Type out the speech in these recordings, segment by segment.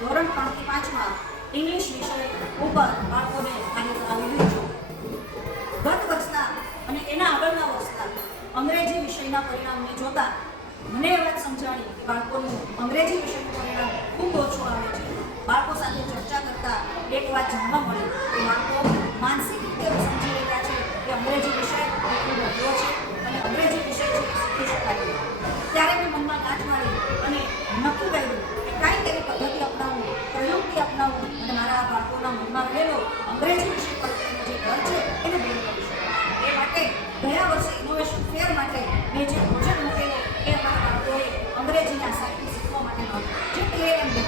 ધોરણ 3 થી 5માં ઇંગ્લિશ વિષય ઉપર બાળકોને કાર્ય કરાવી રહ્યું છું. ગત વર્ષના અને એના આગળના વર્ષના અંગ્રેજી વિષયના પરિણામને જોતા મને એ વાત સમજાણી કે બાળકોનું અંગ્રેજી વિષયનું પરિણામ ખૂબ ઓછું આવે છે. બાળકો સાથે ચર્ચા કરતા એક વાત જાણવા મળી કે બાળકો માનસિક રીતે સમજી રહ્યા છે કે અંગ્રેજી વિષય ખૂબ અઘરો છે અને અંગ્રેજી વિષય છે શીખી શકાય. ત્યારે મેં મનમાં ગાંઠ મારી અને નક્કી કર્યું કે કાંઈ તેની પદ્ધતિ અપનાવું, પ્રયુક્તિ અપનાવું અને મારા બાળકોના મનમાં રહેલો અંગ્રેજી વિષય પ્રત્યેનો જે ડર છે એને દૂર કરીશ. એ માટે ગયા વર્ષે ઇનોવેશન ફેર માટે મેં જે પ્રોજેક્ટ મૂકેલો એ મારા બાળકોએ અંગ્રેજીના સાહિત્ય શીખવા માટેનો જે TLM છે.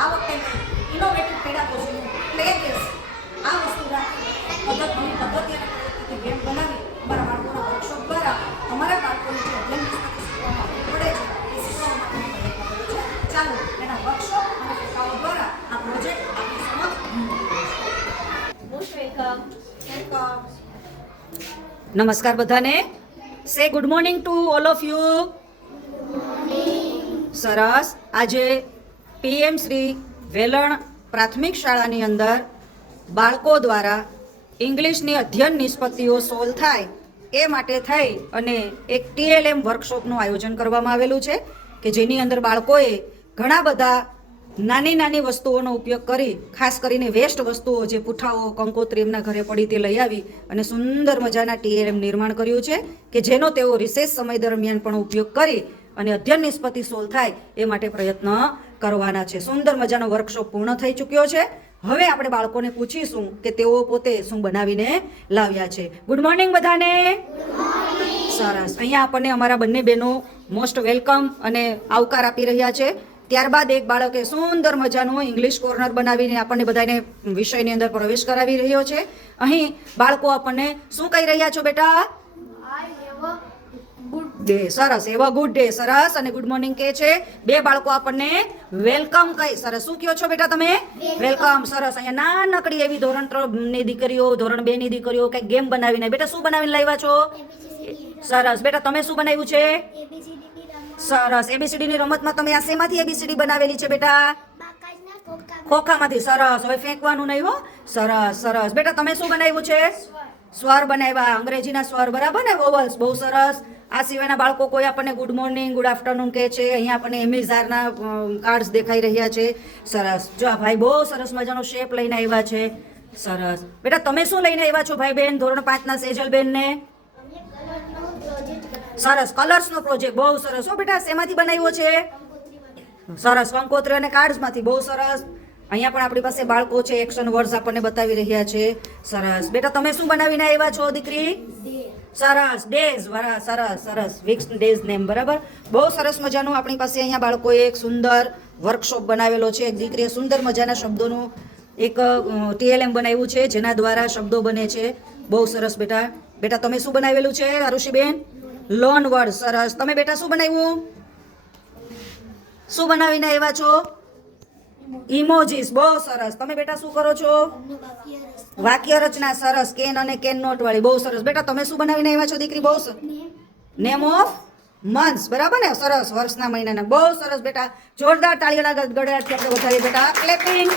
આ વખતે મેં ઇનોવેટિવ પેડાગોજીનું પ્લે બેઝ આ વસ્તુ રાખી પદ્ધતિ અને પ્રયુક્તિથી ગેમ બનાવી અમારા બાળકોના વર્કશોપ દ્વારા અમારા બાળકોને જે અધ્યયન શીખવામાં પડે છે એ શીખવા માટે પ્રયત્ન કર્યો છે. ચાલો એના વર્કશોપ અને ફેરફારો દ્વારા આ પ્રોજેક્ટ આપણી સમક્ષ મોસ્ટ વેલકમ. નમસ્કાર બધાને. સે good morning to all of you. સરસ. આજે PM શ્રી વેલણ પ્રાથમિક શાળાની અંદર બાળકો દ્વારા ઇંગ્લિશની અધ્યયન નિષ્પત્તિઓ સોલ્વ થાય એ માટે થઈ અને એક TLM વર્કશોપનું આયોજન કરવામાં આવેલું છે કે જેની અંદર બાળકોએ ઘણા બધા નાની નાની વસ્તુઓનો ઉપયોગ કરી, ખાસ કરીને વેસ્ટ વસ્તુઓ જે પુઠાઓ, કંકોત્રી એમના ઘરે પડી તે લઈ આવી અને સુંદર મજાના TLM નિર્માણ કર્યું છે કે જેનો તેઓ રિસેસ સમય દરમિયાન પણ ઉપયોગ કરી અને અધ્યયન નિષ્પત્તિ સોલ્વ થાય એ માટે પ્રયત્ન કરવાના છે. સુંદર મજાનો વર્કશોપ પૂર્ણ થઈ ચૂક્યો છે. હવે આપણે બાળકોને પૂછીશું કે તેઓ પોતે શું બનાવીને લાવ્યા છે. ગુડ મોર્નિંગ બધાને. સરસ. અહીંયા આપણને અમારા બંને બહેનો મોસ્ટ વેલકમ અને આવકાર આપી રહ્યા છે. ત્યારબાદ એક બાળકે સુંદર મજાનું ઇંગ્લિશ કોર્નર બનાવીને આપણને બધાને વિષયની અંદર પ્રવેશ કરાવી રહ્યો છે. અહીં બાળકો આપણને શું કહી રહ્યા છો બેટા? Good day. સરસ. એવા ગુડ ડે. સરસ. અને ગુડ મોર્નિંગ કહે છે. બે બાળકો આપણને વેલકમ કહી. સરસ. શું કહો છો બેટા તમે? વેલકમ. સરસ. અહીંયા નાનકડી એવી ધોરણ 3 ની દીકરીઓ, ધોરણ 2 ની દીકરીઓ કંઈક ગેમ બનાવીને બેટા શું બનાવીને લાવ્યા છો? સરસ. બેટા તમે શું બનાવ્યું છે? સરસ. ABCD ની રમતમાં તમે આ શેમાંથી ABCD બનાવેલી છે બેટા? ખોખામાંથી. સરસ. હવે ફેંકવાનું નહીં હો. સરસ. સરસ. બેટા તમે શું બનાવ્યું છે? સ્વર બનાવ્યા. અંગ્રેજીના સ્વર, બરાબર ને? વોવલ્સ. બહુ સરસ. આ સિવાયના બાળકો કોઈ આપણને ગુડ મોર્નિંગ, ગુડ આફ્ટરનૂન કહે છે. અહીંયા આપણને એમિઝારના કાર્ડ્સ દેખાઈ રહ્યા છે. સરસ. જો આ ભાઈ બહુ સરસ મજાનો શેપ લઈને આવ્યા છે. સરસ. બેટા તમે શું લઈને આવ્યા છો ભાઈ બહેન ધોરણ 5 ના સેજલબેન ને? સરસ. કલર્સનો પ્રોજેક્ટ. બહુ સરસ. હો બેટા શેમાંથી બનાવ્યો છે? સરસ. કંકોત્રી અને કાર્ડ્સમાંથી. બહુ સરસ. અહીંયા પણ આપણી પાસે બાળકો છે, એક્શન વર્ડ્સ આપણને બતાવી રહ્યા છે. સરસ. બેટા તમે શું બનાવીને આવ્યા છો દીકરી? સરસ. ડેઝ. સરસ. સરસ. Vicks days name. બરાબર. બહુ સરસ મજાનું આપણી પાસે અહીંયા બાળકોએ એક સુંદર વર્કશોપ બનાવેલો છે. એક દીકરીએ સુંદર મજાના શબ્દોનું એક TLM બનાવ્યું છે જેના દ્વારા શબ્દો બને છે. બહુ સરસ બેટા. બેટા તમે શું બનાવેલું છે આરુષીબેન? Loan word. સરસ. તમે બેટા શું બનાવ્યું? શું બનાવીને આવ્યા છો? ઇમોજીસ. બહુ સરસ. તમે બેટા શું કરો છો? વાક્ય રચના. સરસ. કેન અને કેન નોટ વાળી. બહુ સરસ. બેટા તમે શું બનાવીને આવ્યા છો દીકરી? બહુ સરસ. Name of months. બરાબર ને? સરસ. વર્ષના મહિનાના. બહુ સરસ બેટા. જોરદાર તાળીઓના ગડગડાટથી આપણે વધારીએ બેટા. ક્લેપિંગ.